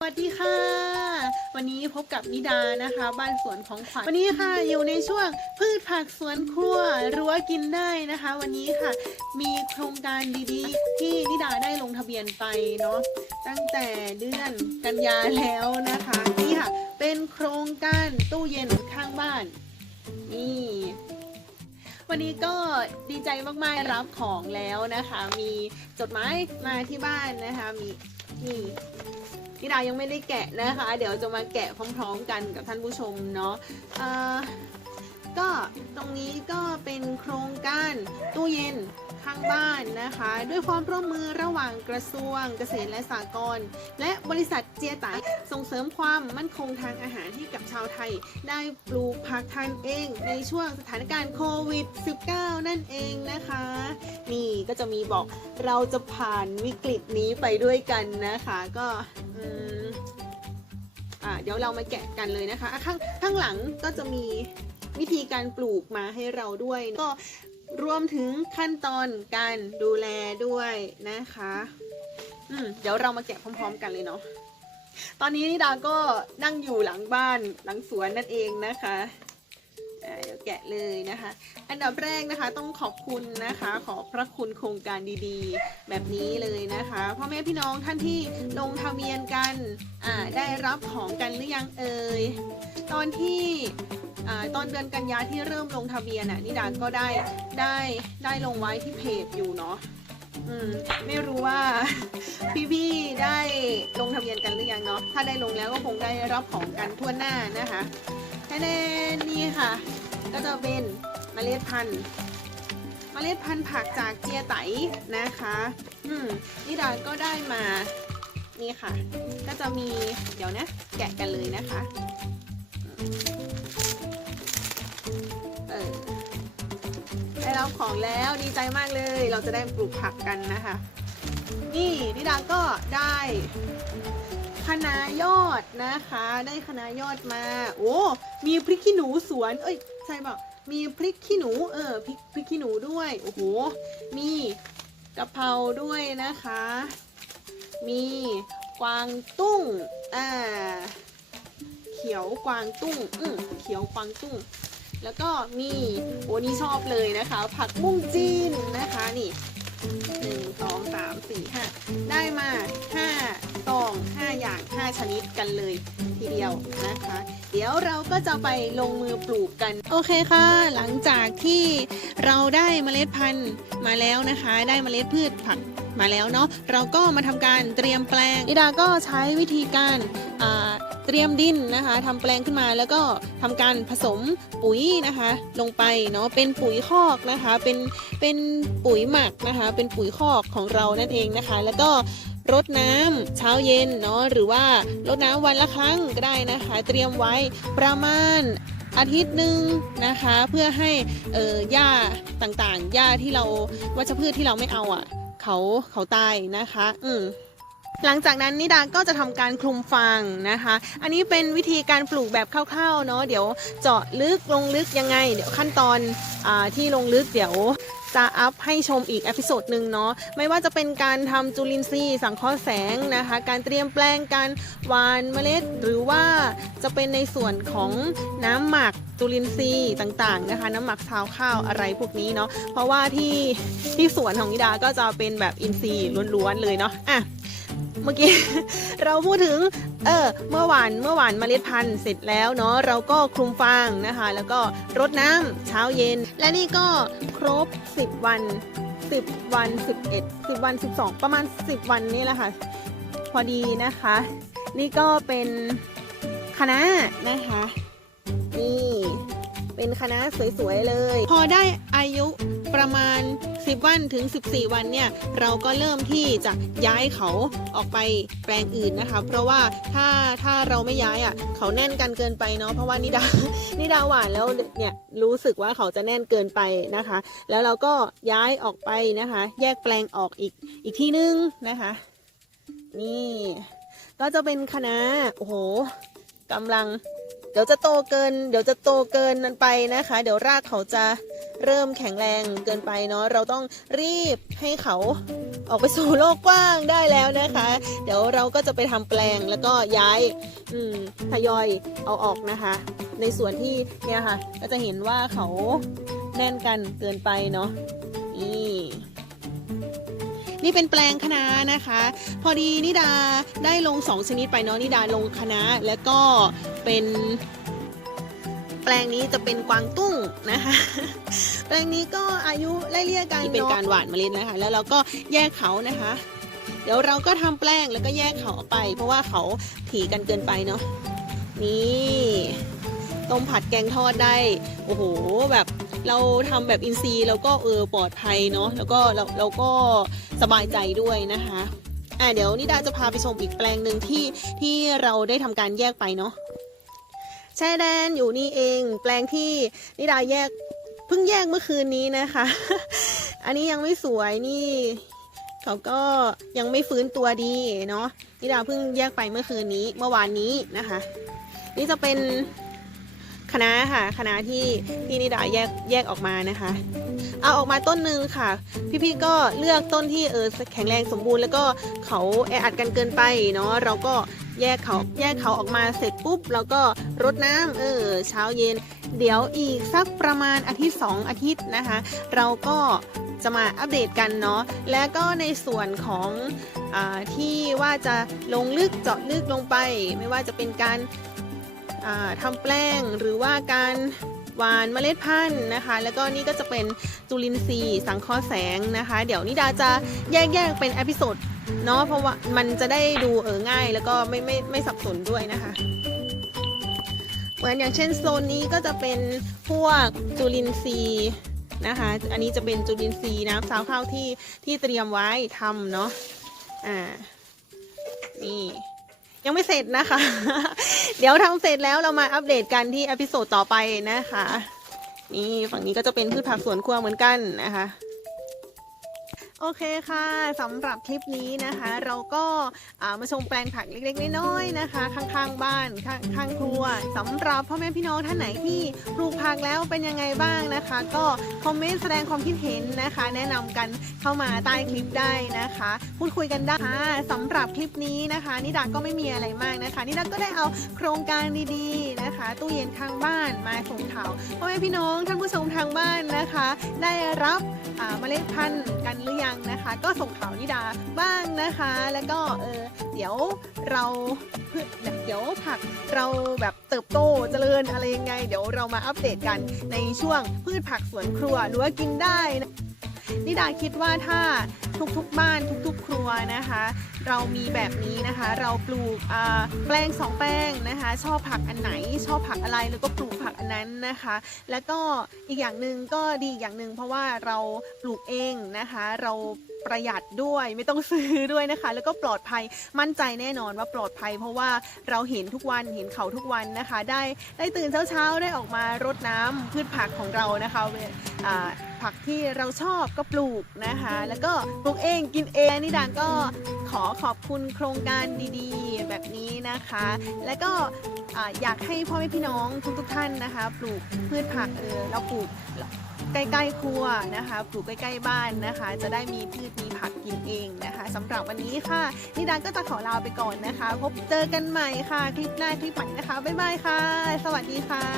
สวัสดีค่ะ วันนี้พบกับนิดานะคะ บ้านสวนของขวัญวันนี้ค่ะ อยู่ในช่วงพืชผักสวนครัวรั้วกินได้นะคะ วันนี้ค่ะ มีโครงการดีๆ ที่นิดาได้ลงทะเบียนไปเนาะตั้งแต่เดือนกันยาแล้วนะคะนี่ค่ะ เป็นโครงการตู้เย็นข้างบ้าน นี่วันนี้ก็ดีใจมากๆรับของแล้วนะคะ มีจดหมายมาที่บ้านนะคะ มีนี่ นิดายังไม่ได้แกะนะคะ เดี๋ยวจะมาแกะพร้อมๆกันกับท่านผู้ชมเนาะก็ตรงนี้ก็เป็นโครงการตู้เย็นข้างบ้านนะคะ ด้วยความร่วมมือระหว่างกระทรวงเกษตรและสหกรณ์และบริษัทเจียไตส่งเสริมความมั่นคงทางอาหารให้กับชาวไทย ได้ปลูกผักทานเองในช่วงสถานการณ์โควิด -19 นั่นเองนะคะ นี่ก็จะมีบอกเราจะผ่านวิกฤตนี้ไปด้วยกันนะคะ ก็ อ่าเดี๋ยวเรามาแกะกันเลยนะคะข้างข้างหลังก็จะมีวิธีการปลูกมาให้เราด้วย ก็รวมถึงขั้นตอนการดูแลด้วยนะคะอืมเดี๋ยวเรามาแกะพร้อม ๆ กันเลยเนาะตอนนี้นิดาก็นั่งอยู่หลังบ้านหลังสวนนั่นเองนะคะ เดี๋ยวแกะเลยนะคะ อันดับแรกนะคะต้องขอบคุณนะคะ ขอพระคุณโครงการดีๆ แบบนี้เลยนะคะพ่อแม่พี่น้องท่านที่ลงทะเบียนกันอ่าได้รับของกันหรือยังเอ่ยตอนที่อตอนเดือนกันยาที่เริ่มลงทะเบียนน่ะนิดาก็ได้ได้ได้ลงไว้ที่เพจอยู่เนาะอืมไม่รู้ว่าพี่ๆได้ลงทะเบียนกันหรือยังเนาะถ้าได้ลงแล้วก็คงได้รับของกันทั่วหน้านะคะ แน่ๆนี่ค่ะ ก็จะเป็นเมล็ดพันธุ์เมล็ดพันธุ์ผักจากเจียไตนะคะ อืมนิดาก็ได้มา นี่ค่ะ ก็จะมี เดี๋ยวนะ แกะกันเลยนะคะ เออ ได้รับของแล้วดีใจมากเลย เราจะได้ปลูกผักกันนะคะ นี่นิดาก็ได้ คะนายอดนะคะ ได้คะนายอดมา โอ้มีพริกขี้หนูสวน เอ้ยใช่เปล่ามีพริกขี้หนูเออพริกพริกขี้หนูด้วยโอ้โหมีกะเพราด้วยนะคะ มีกวางตุ้งอ่าเขียวกวางตุ้งอืมเขียวกวางตุ้ง แล้วก็มีโอ้นี่ชอบเลยนะคะ ผักบุ้งจีนนะคะนี่หนึ่งสองสามสี่ห้าได้มาห้า ซองห้าอย่างห้าชนิดกันเลยทีเดียวนะคะ เดี๋ยวเราก็จะไปลงมือปลูกกัน โอเคค่ะ หลังจากที่เราได้เมล็ดพันธุ์มาแล้วนะคะ ได้เมล็ดพืชผักมาแล้วเนาะ เราก็มาทำการเตรียมแปลงอิดาก็ใช้วิธีการเตรียมดินนะคะทำแปลงขึ้นมาแล้วก็ทำการผสมปุ๋ยนะคะ ลงไปเนาะเป็นปุ๋ยคอกนะคะ เป็นเป็นปุ๋ยหมักนะคะ เป็นปุ๋ยคอกของเรานั่นเองนะคะ แล้วก็ รดน้ำเช้าเย็นเนาะหรือว่ารดน้ำวันละครั้งก็ได้นะคะ เตรียมไว้ประมาณอาทิตย์หนึ่งนะคะ เพื่อให้เอ่อหญ้าต่างๆหญ้าที่เราวัชพืชที่เราไม่เอาอะ เขาเขาตายนะคะ อืมหลังจากนั้นนิดาก็จะทำการคลุมฟางนะคะ อันนี้เป็นวิธีการปลูกแบบคร่าวๆเนาะเดี๋ยวเจาะลึกลงลึกยังไง เดี๋ยวขั้นตอนอาที่ลงลึกเดี๋ยว จะอัพให้ชมอีกอพิโซดหนึ่งเนาะไม่ว่าจะเป็นการทำจุลินทรีย์สังเคราะห์แสงนะคะ การเตรียมแปลงการหวานเมล็ด หรือว่าจะเป็นในส่วนของน้ำหมักจุลินทรีย์ต่างๆนะคะ น้ำหมักชาวข้าวอะไรพวกนี้เนาะเพราะว่าที่ที่สวนของนิดาก็จะเป็นแบบอินทรีย์ล้วนๆเลยเนาะอะ เมื่อกี้ เราพูดถึง เออ เมื่อวานเมื่อวานเมล็ดพันธุ์เสร็จแล้วเนาะเราก็คลุมฟางนะคะ แล้วก็รดน้ำเช้าเย็น และนี่ก็ครบ 10 วัน 10 วัน 11 10 วัน 12 ประมาณ 10 วันนี่แหละค่ะ พอดีนะคะ นี่ก็เป็นคณะนะคะ นี่ เป็นคณะสวยๆเลย พอได้อายุ ประมาณ 10 วันถึง 14 วันเนี่ยเราก็เริ่มที่จะย้ายเขาออกไปแปลงอื่นนะคะ เพราะว่าถ้าถ้าเราไม่ย้ายอะเขาแน่นกันเกินไปเนาะเพราะว่านิดานิดาหวานแล้วเนี่ยรู้สึกว่าเขาจะแน่นเกินไปนะคะ แล้วเราก็ย้ายออกไปนะคะ แยกแปลงออกอีกอีกที่นึงนะคะ นี่ก็จะเป็นคณะโอ้โหกำลัง เดี๋ยวจะโตเกิน เดี๋ยวจะโตเกินนั้นไปนะคะ เดี๋ยวรากเขาจะ เริ่มแข็งแรงเกินไปเนาะเราต้องรีบให้เขาออกไปสู่โลกกว้างได้แล้วนะคะ เดี๋ยวเราก็จะไปทำแปลงแล้วก็ย้ายอืมทยอยเอาออกนะคะ ในส่วนที่เนี่ยค่ะ ก็จะเห็นว่าเขาแน่นกันเกินไปเนาะนี่นี่เป็นแปลงคณะนะคะ พอดีนิดาได้ลง 2 ชนิดไปเนาะนิดาลงคณะแล้วก็เป็น แปลงนี้จะเป็นกวางตุ้งนะคะ แปลงนี้ก็อายุไล่เลี่ยกันนี่เป็นการหว่านเมล็ดนะคะ แล้วเราก็แยกเขานะคะ เดี๋ยวเราก็ทำแปลงแล้วก็แยกเขาออกไป เพราะว่าเขาถี่กันเกินไปเนาะนี่ต้มผัดแกงทอดได้ โอ้โห แบบเราทำแบบอินทรีย์แล้วก็เออปลอดภัยเนาะแล้วก็เราเราก็สบายใจด้วยนะคะอะเดี๋ยวนิดาจะพาไปชมอีกแปลงหนึ่งที่ที่เราได้ทำการแยกไปเนาะ แช่แดนอยู่นี่เอง แปลงที่นิดาแยกเพิ่งแยกเมื่อคืนนี้นะคะ อันนี้ยังไม่สวยนี่เขาก็ยังไม่ฟื้นตัวดีเนาะนิดาเพิ่งแยกไปเมื่อคืนนี้เมื่อวานนี้นะคะ นี่จะเป็นคณะค่ะคณะที่ที่นิดาแยกแยกออกมานะคะ เอาออกมาต้นหนึ่งค่ะ พี่ๆก็เลือกต้นที่เออแข็งแรงสมบูรณ์ แล้วก็เขาแออัดกันเกินไปเนาะเราก็ แยกเขาแยกเขาออกมาเสร็จปุ๊บแล้วก็รดน้ำเออเช้าเย็น เดี๋ยวอีกสักประมาณอาทิตย์สองอาทิตย์นะคะ เราก็จะมาอัปเดตกันเนาะและก็ในส่วนของอที่ว่าจะลงลึกเจาะลึกลงไป ไม่ว่าจะเป็นการทำแปลงหรือว่าการ หวานเมล็ดพันธุ์นะคะ แล้วก็นี่ก็จะเป็นจุลินทรีย์สังเคราะห์แสงนะคะ เดี๋ยวนิดาจะแยกแยกเป็นอพิโซดเนาะเพราะว่ามันจะได้ดูเออง่าย แล้วก็ไม่ไม่ไม่สับสนด้วยนะคะเหมือนอย่างเช่นโซนนี้ก็จะเป็นพวกจุลินทรีย์นะคะ อันนี้จะเป็นจุลินทรีย์น้ำซาวข้าวที่ที่เตรียมไว้ทำเนาะอ่านี่ ยังไม่เสร็จนะคะ เดี๋ยวทำเสร็จแล้วเรามาอัปเดตกันที่อพิโซดต่อไปนะคะ นี่ฝั่งนี้ก็จะเป็นพืชผักสวนครัวเหมือนกันนะคะ โอเคค่ะสำหรับคลิปนี้นะคะ เราก็ามาชมแปลงผักเล็กๆน้อยๆนะคะ ข้างๆบ้านข้างข้างครัวสำหรับพ่อแม่พี่น้องท่านไหนที่ปลูกผักแล้วเป็นยังไงบ้างนะคะ ก็คอมเมนต์แสดงความคิดเห็นนะคะ แนะนำกันเข้ามาใต้คลิปได้นะคะ พูดคุยกันได้ค่ะสำหรับคลิปนี้นะคะนิดาก็ไม่มีอะไรมากนะคะนิดาก็ได้เอาโครงการดีๆนะคะ ตู้เย็นข้างบ้านมาส่งข่าวพ่อแม่พี่น้องท่านผู้ชมทางบ้านนะคะ ได้รับเมล็ดพันธุ์กันหรือยังนะคะ ก็ส่งข่าวนิดาบ้างนะคะ แล้วก็เออเดี๋ยวเราพืชเดี๋ยวผักเราแบบเติบโตเจริญอะไรยังไง เดี๋ยวเรามาอัปเดตกันในช่วงพืชผักสวนครัวหรือว่ากินได้นะ นิดาคิดว่าถ้าทุกๆบ้านทุกๆ ครัวนะคะ เรามีแบบนี้นะคะ เราปลูกแปลงสองแปลงนะคะ ชอบผักอันไหน ชอบผักอะไรแล้วก็ปลูกผักอันนั้นนะคะ แล้วก็อีกอย่างหนึ่งก็ดีอีกอย่างหนึ่งเพราะว่าเราปลูกเองนะคะ เราประหยัดด้วยไม่ต้องซื้อด้วยนะคะ แล้วก็ปลอดภัยมั่นใจแน่นอนว่าปลอดภัย เพราะว่าเราเห็นทุกวันเห็นเขาทุกวันนะคะ ได้ได้ตื่นเช้าๆได้ออกมารดน้ำพืชผักของเรานะคะ ผักที่เราชอบก็ปลูกนะคะ แล้วก็ปลูกเองกินเองนี่ดาก็ขอขอบคุณโครงการดีๆ แบบนี้นะคะ แล้วก็อ่าอยากให้พ่อแม่พี่น้องทุกๆท่านนะคะ ปลูกพืชผักเออเราปลูกใกล้ๆครัวนะคะ ปลูกใกล้ๆบ้านนะคะ จะได้มีพืชมีผักกินเองนะคะสำหรับวันนี้ค่ะ นิดาก็จะขอลาไปก่อนนะคะ พบเจอกันใหม่ค่ะ คลิปหน้าคลิปใหม่นะคะ บ๊ายบายค่ะ สวัสดีค่ะ